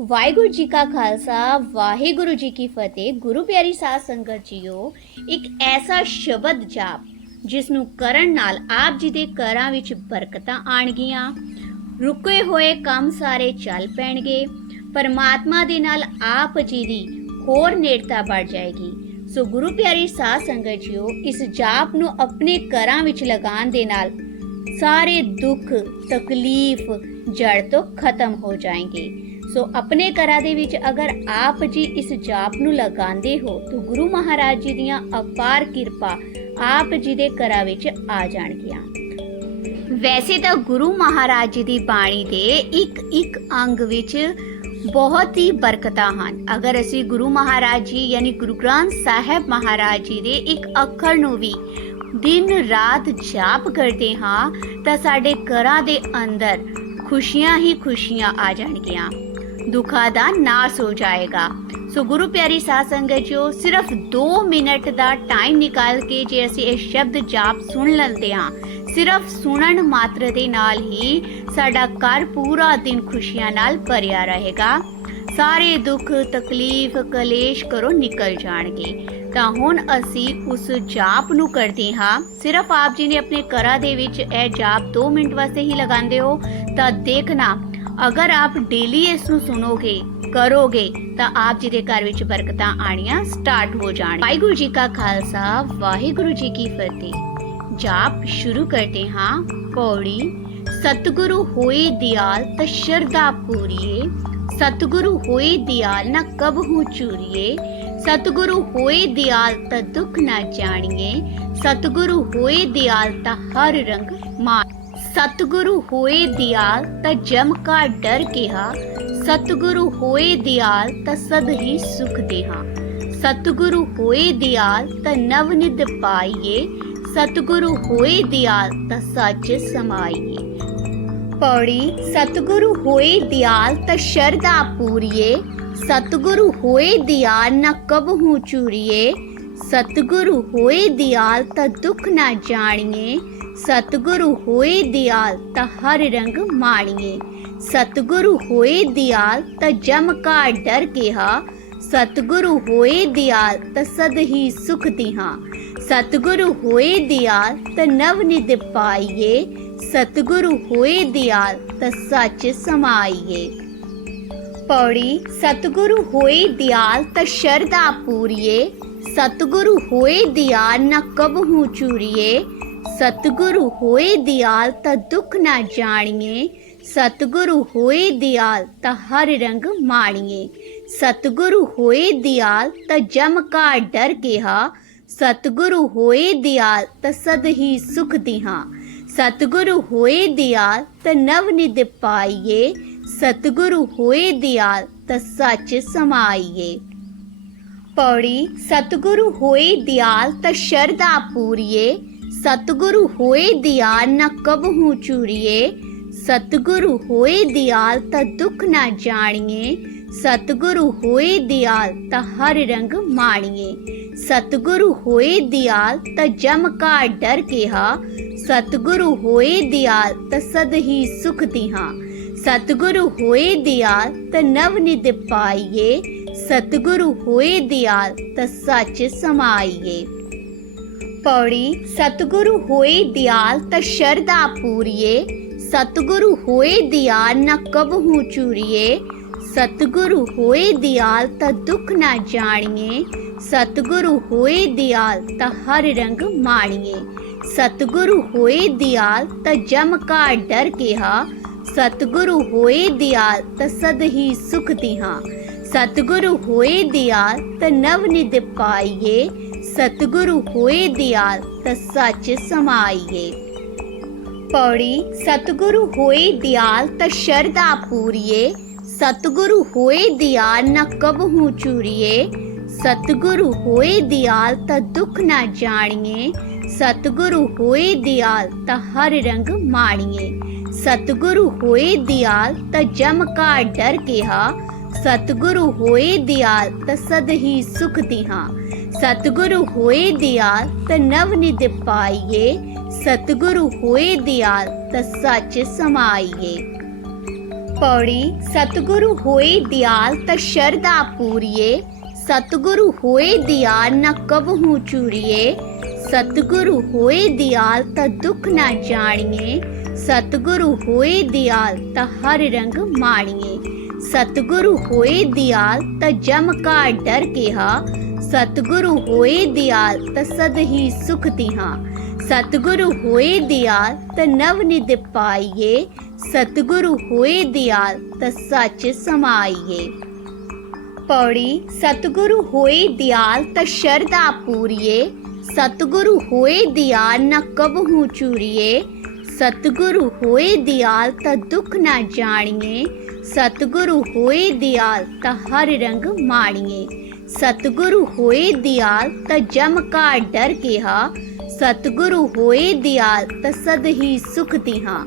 ਵਾਹਿਗੁਰੂ ਜੀ ਕਾ ਖਾਲਸਾ, ਵਾਹਿਗੁਰੂ ਜੀ ਕੀ ਫਤਿਹ। ਗੁਰੂ ਪਿਆਰੀ ਸਾਧ ਸੰਗਤ ਜੀਓ, ਇੱਕ ਐਸਾ ਸ਼ਬਦ ਜਾਪ ਜਿਸ ਨੂੰ ਕਰਨ ਨਾਲ ਆਪ ਜੀ ਦੇ ਘਰਾਂ ਵਿੱਚ ਬਰਕਤਾਂ ਆਣਗੀਆਂ, ਰੁਕੇ ਹੋਏ ਕੰਮ ਸਾਰੇ ਚੱਲ ਪੈਣਗੇ, ਪਰਮਾਤਮਾ ਦੇ ਨਾਲ ਆਪ ਜੀ ਦੀ ਹੋਰ ਨੇੜਤਾ ਵੱਧ ਜਾਏਗੀ। ਸੋ ਗੁਰੂ ਪਿਆਰੀ ਸਾਧ ਸੰਗਤ ਜੀਓ, ਇਸ ਜਾਪ ਨੂੰ ਆਪਣੇ ਘਰਾਂ ਵਿੱਚ ਲਗਾਉਣ ਦੇ ਨਾਲ ਸਾਰੇ ਦੁੱਖ, ਤਕਲੀਫ ਜੜ ਤੋਂ ਖਤਮ ਹੋ ਜਾਣਗੇ ਸੋ ਆਪਣੇ ਘਰਾਂ ਦੇ ਵਿੱਚ ਅਗਰ ਆਪ ਜੀ ਇਸ ਜਾਪ ਨੂੰ ਲਗਾਉਂਦੇ ਹੋ, ਤਾਂ ਗੁਰੂ ਮਹਾਰਾਜ ਜੀ ਦੀਆਂ ਅਪਾਰ ਕਿਰਪਾ ਆਪ ਜੀ ਦੇ ਘਰਾਂ ਵਿੱਚ ਆ ਜਾਣਗੀਆਂ। ਵੈਸੇ ਤਾਂ ਗੁਰੂ ਮਹਾਰਾਜ ਜੀ ਦੀ ਬਾਣੀ ਦੇ ਇੱਕ ਇੱਕ ਅੰਗ ਵਿੱਚ ਬਹੁਤ ਹੀ ਬਰਕਤਾਂ ਹਨ। ਅਗਰ ਅਸੀਂ ਗੁਰੂ ਮਹਾਰਾਜ ਜੀ ਯਾਨੀ ਗੁਰੂ ਗ੍ਰੰਥ ਸਾਹਿਬ ਮਹਾਰਾਜ ਜੀ ਦੇ ਇੱਕ ਅੱਖਰ ਨੂੰ ਵੀ ਦਿਨ ਰਾਤ ਜਾਪ ਕਰਦੇ ਹਾਂ, ਤਾਂ ਸਾਡੇ ਘਰਾਂ ਦੇ ਅੰਦਰ ਖੁਸ਼ੀਆਂ ਹੀ ਖੁਸ਼ੀਆਂ ਆ ਜਾਣਗੀਆਂ। ਦੁੱਖਾਂ ਦਾ ਨਾਸ ਹੋ ਜਾਏਗਾ ਸੋ ਗੁਰੂ ਪਿਆਰੀ ਸਾਧ ਸੰਗਤ ਜੋ ਸਿਰਫ 2 ਮਿੰਟ ਦਾ ਟਾਈਮ ਨਿਕਾਲ ਕੇ ਜੇ ਅਸੀਂ ਇਹ ਸ਼ਬਦ ਜਾਪ ਸੁਣ ਲੈਂਦੇ ਹਾਂ ਸਿਰਫ ਸੁਣਨ ਮਾਤਰ ਦੇ ਨਾਲ ਹੀ ਸਾਡਾ ਘਰ ਪੂਰਾ ਦਿਨ ਖੁਸ਼ੀਆਂ ਨਾਲ ਭਰਿਆ ਰਹੇਗਾ ਸਾਰੇ ਦੁੱਖ ਤਕਲੀਫ ਕਲੇਸ਼ ਕਰੋ ਨਿਕਲ ਜਾਣਗੇ ਤਾਂ ਹੁਣ ਅਸੀਂ ਉਸ ਜਾਪ ਨੂੰ ਕਰਦੇ ਹਾਂ ਸਿਰਫ ਆਪ ਜੀ ਨੇ ਆਪਣੇ ਘਰਾਂ ਦੇ ਵਿੱਚ ਇਹ ਜਾਪ 2 ਮਿੰਟ ਵਾਸਤੇ ਹੀ ਲਗਾਉਂਦੇ ਹੋ ਤਾਂ ਦੇਖਣਾ ਅਗਰ ਆਪ ਡੇਲੀ ਇਸ ਨੂੰ ਸੁਣੋਗੇ, ਕਰੋਗੇ, ਤਾਂ ਆਪ ਜੀ ਦੇ ਘਰ ਵਿੱਚ ਬਰਕਤਾਂ ਆਣੀਆਂ ਸਟਾਰਟ ਹੋ ਜਾਣ ਵਾਹਿਗੁਰੂ ਜੀ ਕਾ ਖਾਲਸਾ, ਵਾਹਿਗੁਰੂ ਜੀ ਕੀ ਫਤਿਹ। ਜਾਪ ਸ਼ੁਰੂ ਕਰਦੇ ਹਾਂ, ਪੌੜੀ, ਸਤਿਗੁਰੂ ਹੋਏ ਦਿਆਲ ਤ ਸ਼ਰਧਾ ਪੂਰੀਏ। ਸਤਿਗੁਰੂ ਹੋਏ ਦਿਆਲ ਨਾ ਕਬ ਕਬਹੂ ਚੂਰੀਏ। ਸਤਿਗੁਰੂ ਹੋਏ ਦਿਆਲ ਤ ਦੁੱਖ ਨਾ ਜਾਣੀਏ। ਸਤਿਗੁਰੂ ਹੋਏ ਦਿਆਲ ਤ ਹਰ ਰੰਗ ਮਾਰ ਸਤਿਗੁਰੂ ਹੋਏ ਦਿਆਲ ਤਾਂ ਜਮ ਕਾ ਡਰ ਕਿਹਾ। ਸਤਿਗੁਰੂ ਹੋਏ ਦਿਆਲ ਤ ਸਦ ਹੀ ਸੁਖ ਦੇਹਾ। ਸਤਿਗੁਰੂ ਹੋਏ ਦਿਆਲ ਤ ਨਵ ਨਿਧ ਪਾਈਏ। ਸਤਿਗੁਰੂ ਹੋਏ ਦਿਆਲ ਤਾਂ ਸੱਚ ਸਮਾਈਏ। ਪੌੜੀ, ਸਤਿਗੁਰੂ ਹੋਏ ਦਿਆਲ ਤਾਂ ਸ਼ਰਧਾ ਪੂਰੀਏ। ਸਤਿਗੁਰੂ ਹੋਏ ਦਿਆਲ ਨਾ ਕਬਹੂ ਚੂਰੀਏ। ਸਤਿਗੁਰੂ ਹੋਏ ਦਿਆਲ ਤਾਂ ਦੁੱਖ ਨਾ ਜਾਣੀਏ। ਸਤਿਗੁਰੂ ਹੋਏ ਦਿਆਲ ਤਾਂ ਹਰ ਰੰਗ ਮਾਣੀਏ। ਸਤਿਗੁਰੂ ਹੋਏ ਦਿਆਲ ਤ ਜਮ ਕਾ ਡਰ ਕਿਹਾ। ਸਤਿਗੁਰੂ ਹੋਏ ਦਿਆਲ ਤ ਸਦ ਹੀ ਸੁਖ ਦਿਹਾ। ਸਤਿਗੁਰੂ ਹੋਏ ਦਿਆਲ ਤ ਨਵ ਨਿਧ ਪਾਈਏ। ਸਤਿਗੁਰੂ ਹੋਏ ਦਿਆਲ ਤਾਂ ਸੱਚ ਸਮਾਈਏ। ਪੌੜੀ, ਸਤਿਗੁਰੂ ਹੋਏ ਦਿਆਲ ਤ ਸ਼ਰਧਾ ਪੂਰੀਏ। ਸਤਿਗੁਰੂ ਹੋਏ ਦਿਆਲ ਨਾ ਕਬਹੂ ਚੂਰੀਏ। ਸਤਿਗੁਰੂ ਹੋਏ ਦਿਆਲ ਤਾਂ ਦੁੱਖ ਨਾ ਜਾਣੀਏ। ਸਤਿਗੁਰੂ ਹੋਏ ਦਿਆਲ ਤ ਹਰ ਰੰਗ ਮਾਣੀਏ। ਸਤਿਗੁਰੂ ਹੋਏ ਦਿਆਲ ਤ ਜਮ ਕਾ ਡਰ ਕਿਹਾ ਸਤਿਗੁਰੂ ਹੋਏ ਦਿਆਲ ਤ ਸਦ ਹੀ ਸੁਖ ਦਿਹਾ। ਸਤਿਗੁਰੂ ਹੋਏ ਦਿਆਲ ਤ ਨਵ ਨਿਦ ਪਾਈਏ। ਸਤਿਗੁਰੂ ਹੋਏ ਦਿਆਲ ਤਾਂ ਸੱਚ ਸਮਾਈਏ। ਪੌੜੀ, ਸਤਿਗੁਰੂ ਹੋਏ ਦਿਆਲ ਤ ਸ਼ਰਧਾ ਪੂਰੀਏ। ਸਤਿਗੁਰੂ ਹੋਏ ਦਿਆਲ ਨਾ ਕਬਹੂ ਚੂਰੀਏ। ਸਤਿਗੁਰੂ ਹੋਏ ਦਿਆਲ ਤਾਂ ਦੁੱਖ ਨਾ ਜਾਣੀਏ। ਸਤਿਗੁਰੂ ਹੋਏ ਦਿਆਲ ਤਾਂ ਹਰ ਰੰਗ ਮਾਣੀਏ। ਸਤਿਗੁਰੂ ਹੋਏ ਦਿਆਲ ਤਾਂ ਜਮ ਕਾ ਡਰ ਕਿਹਾ। ਸਤਿਗੁਰੂ ਹੋਏ ਦਿਆਲ ਤਾਂ ਸਦ ਹੀ ਸੁਖ ਦਿਹਾ। ਸਤਿਗੁਰੂ ਹੋਏ ਦਿਆਲ ਤਾਂ ਨਵ ਨਿਦ ਪਾਈਏ। ਸਤਿਗੁਰੂ ਹੋਏ ਦਿਆਲ ਤਾਂ ਸੱਚ ਸਮਾਈਏ। ਪੌੜੀ ਸਤਿਗੁਰੂ ਹੋਏ ਦਿਆਲ ਤ ਸ਼ਰਧਾ ਪੂਰੀਏ। ਸਤਿਗੁਰੂ ਹੋਏ ਦਿਆਲ ਨਾ ਕਬਹੂ ਚੂਰੀਏ। ਸਤਿਗੁਰੂ ਹੋਏ ਦਿਆਲ ਤ ਦੁੱਖ ਨਾ ਜਾਣੀਏ। ਸਤਿਗੁਰੂ ਹੋਏ ਦਿਆਲ ਤ ਹਰ ਰੰਗ ਮਾਣੀਏ। ਸਤਿਗੁਰੂ ਹੋਏ ਦਿਆਲ ਤ ਜਮ ਕਾ ਡਰ ਕਿਹਾ। ਸਤਿਗੁਰੂ ਹੋਏ ਦਿਆਲ ਤ ਸਦ ਹੀ ਸੁਖ ਦਿਹਾ। ਸਤਿਗੁਰੂ ਹੋਏ ਦਿਆਲ ਤ ਨਵ ਨਿਧ ਪਾਈਏ। ਸਤਿਗੁਰੂ ਹੋਏ ਦਿਆਲ, ਤ ਸੱਚ ਸਮਾਈਏ। ਪੌੜੀ, ਸਤਿਗੁਰੂ ਹੋਏ ਦਿਆਲ, ਤ ਸ਼ਰਧਾ ਪੂਰੀਏ। ਸਤਿਗੁਰੂ ਹੋਏ ਦਿਆਲ, ਨਾ ਕਬਹੂ ਚੂਰੀਏ। ਸਤਿਗੁਰੂ ਹੋਏ ਦਿਆਲ, ਤ ਦੁੱਖ ਨਾ ਜਾਣੀਏ। ਸਤਿਗੁਰੂ ਹੋਏ ਦਿਆਲ, ਤ ਹਰ ਰੰਗ ਮਾਣੀਏ। ਸਤਿਗੁਰੂ ਹੋਏ ਦਿਆਲ, ਤ ਜਮ ਕਾ ਡਰ ਕਿਹਾ ਸਤਿਗੁਰੂ ਹੋਏ ਦਿਆਲ, ਤ ਸਦ ਹੀ ਸੁਖ ਦੀ ਹਾਂ ਸਤਿਗੁਰੂ ਹੋਏ ਦਿਆਲ ਤ ਨਵ ਨਿਧ ਪਾਈਏ। ਸਤਿਗੁਰੂ ਹੋਏ ਦਿਆਲ ਤ ਸੱਚ ਸਮਾਈਏ। ਪੌੜੀ, ਸਤਿਗੁਰੂ ਹੋਏ ਦਿਆਲ ਤ ਸ਼ਰਧਾ ਪੂਰੀਏ। ਸਤਿਗੁਰੂ ਹੋਏ ਦਿਆਲ ਨ ਕਬਹੂ ਚੂਰੀਏ ਸਤਿਗੁਰੂ ਹੋਏ ਦਿਆਲ ਤ ਦੁੱਖ ਨਾ ਜਾਣੀਏ। ਸਤਿਗੁਰੂ ਹੋਏ ਦਿਆਲ ਤ ਹਰ ਰੰਗ ਮਾਣੀਏ। ਸਤਿਗੁਰੂ ਹੋਏ ਦਿਆਲ ਤ ਜਮ ਕਾ ਡਰ ਕਿਹਾ। ਸਤਿਗੁਰੂ ਹੋਏ ਦਿਆਲ ਤ ਸਦ ਹੀ ਸੁਖ ਹਾਂ ਸਤਿਗੁਰੂ ਹੋਏ ਦਿਆਲ ਤ ਨਵ ਨਿਧ ਪਾਈਏ। ਸਤਿਗੁਰੂ ਹੋਏ ਦਿਆਲ ਤ ਸੱਚ ਸਮਾਈਏ। ਪੌੜੀ, ਸਤਿਗੁਰੂ ਹੋਏ ਦਿਆਲ ਤ ਸ਼ਰਧਾ ਪੂਰੀਏ। ਸਤਿਗੁਰੂ ਹੋਏ ਦਿਆਲ ਨ ਕਬਹੂ ਚੂਰੀਏ। ਸਤਿਗੁਰੂ ਹੋਏ ਦਿਆਲ ਤਾਂ ਦੁੱਖ ਨਾ ਜਾਣੀਏ। ਸਤਿਗੁਰੂ ਹੋਏ ਦਿਆਲ ਤਾਂ ਹਰ ਰੰਗ ਮਾਣੀਏ। ਸਤਿਗੁਰੂ ਹੋਏ ਦਿਆਲ ਤਾਂ ਜਮ ਕਾ ਡਰ ਕਿਹਾ। ਸਤਿਗੁਰੂ ਹੋਏ ਦਿਆਲ ਤ ਸਦ ਹੀ ਸੁਖ ਦਿਹਾ।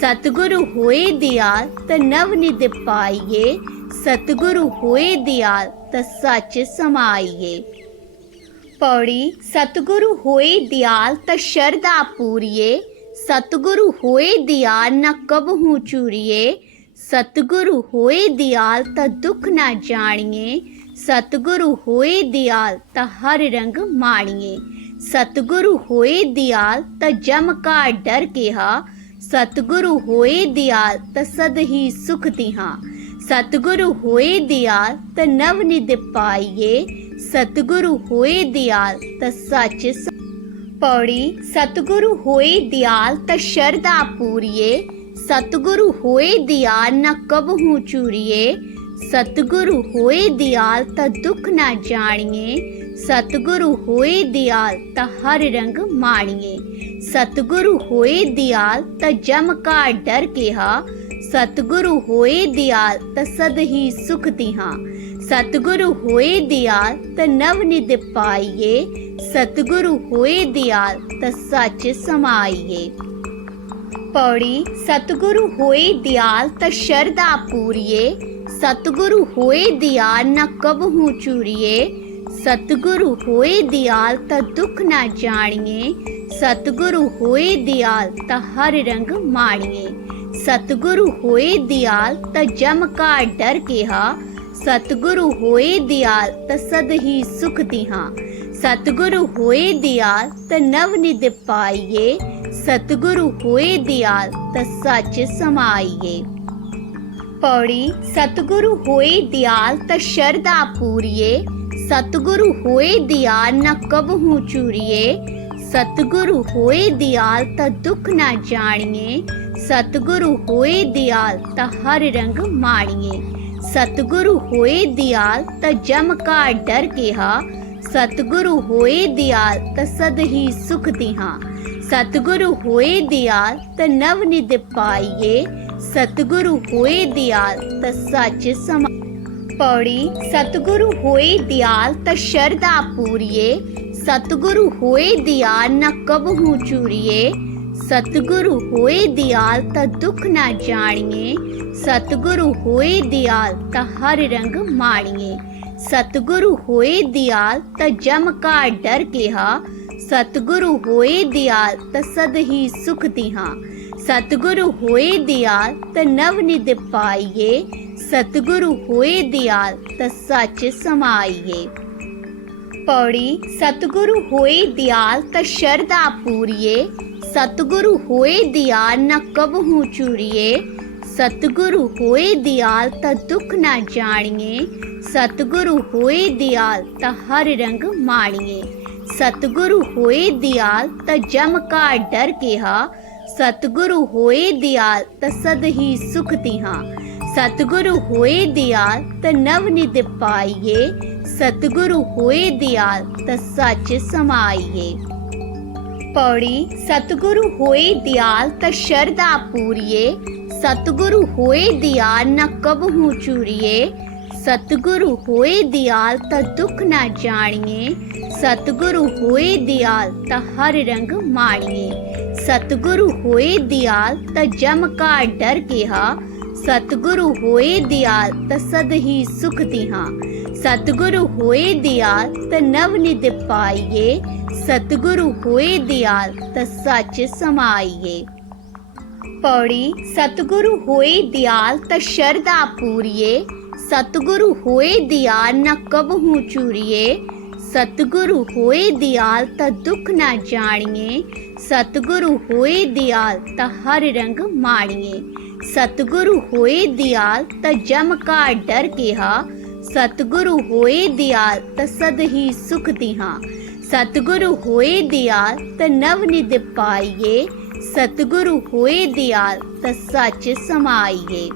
ਸਤਿਗੁਰੂ ਹੋਏ ਦਿਆਲ ਤ ਨਵ ਨਿਧ ਪਾਈਏ। ਸਤਿਗੁਰੂ ਹੋਏ ਦਿਆਲ ਤਾਂ ਸੱਚ ਸਮਾਈਏ। ਪੌੜੀ, ਸਤਿਗੁਰੂ ਹੋਏ ਦਿਆਲ ਤਾਂ ਸ਼ਰਧਾ ਪੂਰੀਏ। ਸਤਿਗੁਰੂ ਹੋਏ ਦਿਆਲ ਨਾ ਕਬਹੂ ਚੂਰੀਏ। ਸਤਿਗੁਰੂ ਹੋਏ ਦਿਆਲ ਤਾਂ ਦੁੱਖ ਨਾ ਜਾਣੀਏ। ਸਤਿਗੁਰੂ ਹੋਏ ਦਿਆਲ ਤ ਹਰ ਰੰਗ ਮਾਣੀਏ। ਸਤਿਗੁਰੂ ਹੋਏ ਦਿਆਲ ਤ ਜਮ ਕਾ ਡਰ ਕਿਹਾ। ਸਤਿਗੁਰੂ ਹੋਏ ਦਿਆਲ ਤ ਸਦ ਹੀ ਸੁਖ ਤਿਹਾ ਸਤਿਗੁਰੂ ਹੋਏ ਦਿਆਲ ਤ ਨਵ ਨਿਧ ਪਾਈਏ। ਸਤਿਗੁਰੂ ਹੋਏ ਦਿਆਲ ਤਾਂ ਸੱਚ ਪੌੜੀ। ਸਤਿਗੁਰੂ ਹੋਏ ਦਿਆਲ ਤ ਸ਼ਰਧਾ ਪੂਰੀਏ। ਸਤਿਗੁਰੂ ਹੋਏ ਦਿਆਲ ਨ ਕਬਹੂ ਚੂਰੀਏ। ਸਤਿਗੁਰੂ ਹੋਏ ਦਿਆਲ ਤਾਂ ਦੁੱਖ ਨਾ ਜਾਣੀਏ। ਸਤਿਗੁਰੂ ਹੋਏ ਦਿਆਲ ਤਾਂ ਹਰ ਰੰਗ ਮਾਣੀਏ। ਸਤਿਗੁਰੂ ਹੋਏ ਦਿਆਲ ਤਾਂ ਜਮ ਕਾ ਡਰ ਕਿਹਾ। ਸਤਿਗੁਰੂ ਹੋਏ ਦਿਆਲ ਤਾਂ ਸਦ ਹੀ ਸੁਖ ਤਿਹਾ ਸਤਿਗੁਰੂ ਹੋਏ ਦਿਆਲ ਤਾਂ ਨਵ ਨਿਧ ਪਾਈਏ। ਸਤਿਗੁਰੂ ਹੋਏ ਦਿਆਲ ਤਾਂ ਸੱਚ ਸਮਾਈਏ। ਪੌੜੀ ਸਤਿਗੁਰੂ ਹੋਏ ਦਿਆਲ ਤਾਂ ਸ਼ਰਧਾ ਪੂਰੀਏ। ਸਤਿਗੁਰੂ ਹੋਏ ਦਿਆਲ ਨਾ ਕਬਹੂ ਚੂਰੀਏ। ਸਤਿਗੁਰੂ ਹੋਏ ਦਿਆਲ ਤਾਂ ਦੁੱਖ ਨਾ ਜਾਣੀਏ। ਸਤਿਗੁਰੂ ਹੋਏ ਦਿਆਲ ਤਾਂ ਹਰ ਰੰਗ ਮਾਣੀਏ। ਸਤਿਗੁਰੂ ਹੋਏ ਦਿਆਲ ਤਾਂ ਜਮ ਕਾ ਡਰ ਕਿਹਾ। ਸਤਿਗੁਰੂ ਹੋਏ ਦਿਆਲ ਤਾਂ ਸਦ ਹੀ ਸੁਖ ਤਿਹਾ ਸਤਿਗੁਰੂ ਹੋਏ ਦਿਆਲ ਤਾਂ ਨਵ ਨਿਧ ਪਾਈਏ। ਸਤਿਗੁਰੂ ਹੋਏ ਦਿਆਲ ਤ ਸੱਚ ਸਮਾਈਏ। ਪੌੜੀ, ਸਤਿਗੁਰੂ ਹੋਏ ਦਿਆਲ ਤ ਸ਼ਰਧਾ ਪੂਰੀਏ। ਸਤਿਗੁਰੂ ਹੋਏ ਦਿਆਲ ਨ ਕਬਹੂ ਚੂਰੀਏ। ਸਤਿਗੁਰੂ ਹੋਏ ਦਿਆਲ ਤ ਦੁੱਖ ਨਾ ਜਾਣੀਏ। ਸਤਿਗੁਰੂ ਹੋਏ ਦਿਆਲ ਤ ਹਰ ਰੰਗ ਮਾਣੀਏ। ਸਤਿਗੁਰੂ ਹੋਏ ਦਿਆਲ ਤ ਜਮ ਕਾ ਡਰ ਕਿਹਾ। ਸਤਿਗੁਰੂ ਹੋਏ ਦਿਆਲ ਤ ਸਦ ਹੀ ਸੁਖ ਤਿਹਾ ਸਤਿਗੁਰੂ ਹੋਏ ਦਿਆਲ ਤ ਨਵ ਨਿਦ ਪਾਈਏ। ਸਤਿਗੁਰੂ ਹੋਏ ਦਿਆਲ ਤ ਸੱਚ ਸਮਾ ਪੌੜੀ, ਸਤਿਗੁਰੂ ਹੋਏ ਦਿਆਲ ਤ ਸ਼ਰਧਾ ਪੂਰੀਏ। ਸਤਿਗੁਰੂ ਹੋਏ ਦਿਆਲ ਨ ਕਬਹੂ ਚੂਰੀਏ। ਸਤਿਗੁਰੂ ਹੋਏ ਦਿਆਲ ਤ ਦੁੱਖ ਨਾ ਜਾਣੀਏ। ਸਤਿਗੁਰੂ ਹੋਏ ਦਿਆਲ ਤ ਹਰ ਰੰਗ ਮਾਣੀਏ। ਸਤਿਗੁਰੂ ਹੋਏ ਦਿਆਲ ਤ ਜਮ ਕਾ ਡਰ ਕਿਹਾ। ਸਤਿਗੁਰੂ ਹੋਏ ਦਿਆਲ ਤਾਂ ਸਦ ਹੀ ਸੁਖ ਤਿਹਾ ਸਤਿਗੁਰੂ ਹੋਏ ਦਿਆਲ ਤ ਨਵ ਨਿਧ ਪਾਈਏ। ਸਤਿਗੁਰੂ ਹੋਏ ਦਿਆਲ ਤਾਂ ਸੱਚ ਸਮਾਈਏ। ਪੌੜੀ, ਸਤਿਗੁਰੂ ਹੋਏ ਦਿਆਲ ਤਾਂ ਸ਼ਰਧਾ ਪੂਰੀਏ। ਸਤਿਗੁਰੂ ਹੋਏ ਦਿਆਲ ਨ ਕਬਹੂ ਚੂਰੀਏ। ਸਤਿਗੁਰੂ ਹੋਏ ਦਿਆਲ ਤਾਂ ਦੁੱਖ ਨਾ ਜਾਣੀਏ। ਸਤਿਗੁਰੂ ਹੋਏ ਦਿਆਲ ਤਾਂ ਹਰ ਰੰਗ ਮਾਣੀਏ। ਸਤਿਗੁਰੂ ਹੋਏ ਦਿਆਲ ਤ ਜਮ ਕਾ ਡਰ ਕਿਹਾ। ਸਤਿਗੁਰੂ ਹੋਏ ਦਿਆਲ ਤ ਸਦ ਹੀ ਸੁਖ ਤਿਹਾ। ਸਤਿਗੁਰੂ ਹੋਏ ਦਿਆਲ ਤ ਨਵ ਨਿਦ ਪਾਈਏ। ਸਤਿਗੁਰੂ ਹੋਏ ਦਿਆਲ ਤ ਸੱਚ ਸਮਾਈਏ। ਪੌੜੀ, ਸਤਿਗੁਰੂ ਹੋਏ ਦਿਆਲ ਤ ਸ਼ਰਧਾ ਪੂਰੀਏ। ਸਤਿਗੁਰੂ ਹੋਏ ਦਿਆਲ ਨ ਕਬਹੂ ਚੂਰੀਏ। ਸਤਿਗੁਰੂ ਹੋਏ ਦਿਆਲ ਤ ਦੁੱਖ ਨਾ ਜਾਣੀਏ। ਸਤਿਗੁਰੂ ਹੋਏ ਦਿਆਲ ਤ ਹਰ ਰੰਗ ਮਾਣੀਏ। ਸਤਿਗੁਰੂ ਹੋਏ ਦਿਆਲ ਤ ਜਮ ਕਾ ਡਰ ਕਿਹਾ। ਸਤਿਗੁਰੂ ਹੋਏ ਦਿਆਲ ਤ ਸਦ ਹੀ ਸੁਖ ਤਿਹਾ ਸਤਿਗੁਰੂ ਹੋਏ ਦਿਆਲ ਤ ਨਵ ਨਿਧ ਪਾਈਏ। ਸਤਿਗੁਰੂ ਹੋਏ ਦਿਆਲ ਤ ਸੱਚ ਸਮਾਈਏ। ਪੌੜੀ, ਸਤਿਗੁਰੂ ਹੋਏ ਦਿਆਲ ਤ ਸ਼ਰਧਾ ਪੂਰੀਏ। ਸਤਿਗੁਰੂ ਹੋਏ ਦਿਆਲ ਨ ਕਬਹੂ ਚੂਰੀਏ। ਸਤਿਗੁਰੂ ਹੋਏ ਦਿਆਲ ਤਾਂ ਦੁੱਖ ਨਾ ਜਾਣੀਏ। ਸਤਿਗੁਰੂ ਹੋਏ ਦਿਆਲ ਤਾਂ ਹਰ ਰੰਗ ਮਾਣੀਏ। ਸਤਿਗੁਰੂ ਹੋਏ ਦਿਆਲ ਤਾਂ ਜਮ ਕਾ ਡਰ ਕਿਹਾ। ਸਤਿਗੁਰੂ ਹੋਏ ਦਿਆਲ ਤਾਂ ਸਦ ਹੀ ਸੁਖ ਦਿਹਾ। ਸਤਿਗੁਰੂ ਹੋਏ ਦਿਆਲ ਤ ਨਵ ਨਿਧ ਪਾਈਏ। ਸਤਿਗੁਰੂ ਹੋਏ ਦਿਆਲ ਤਾਂ ਸੱਚ ਸਮਾਈਏ।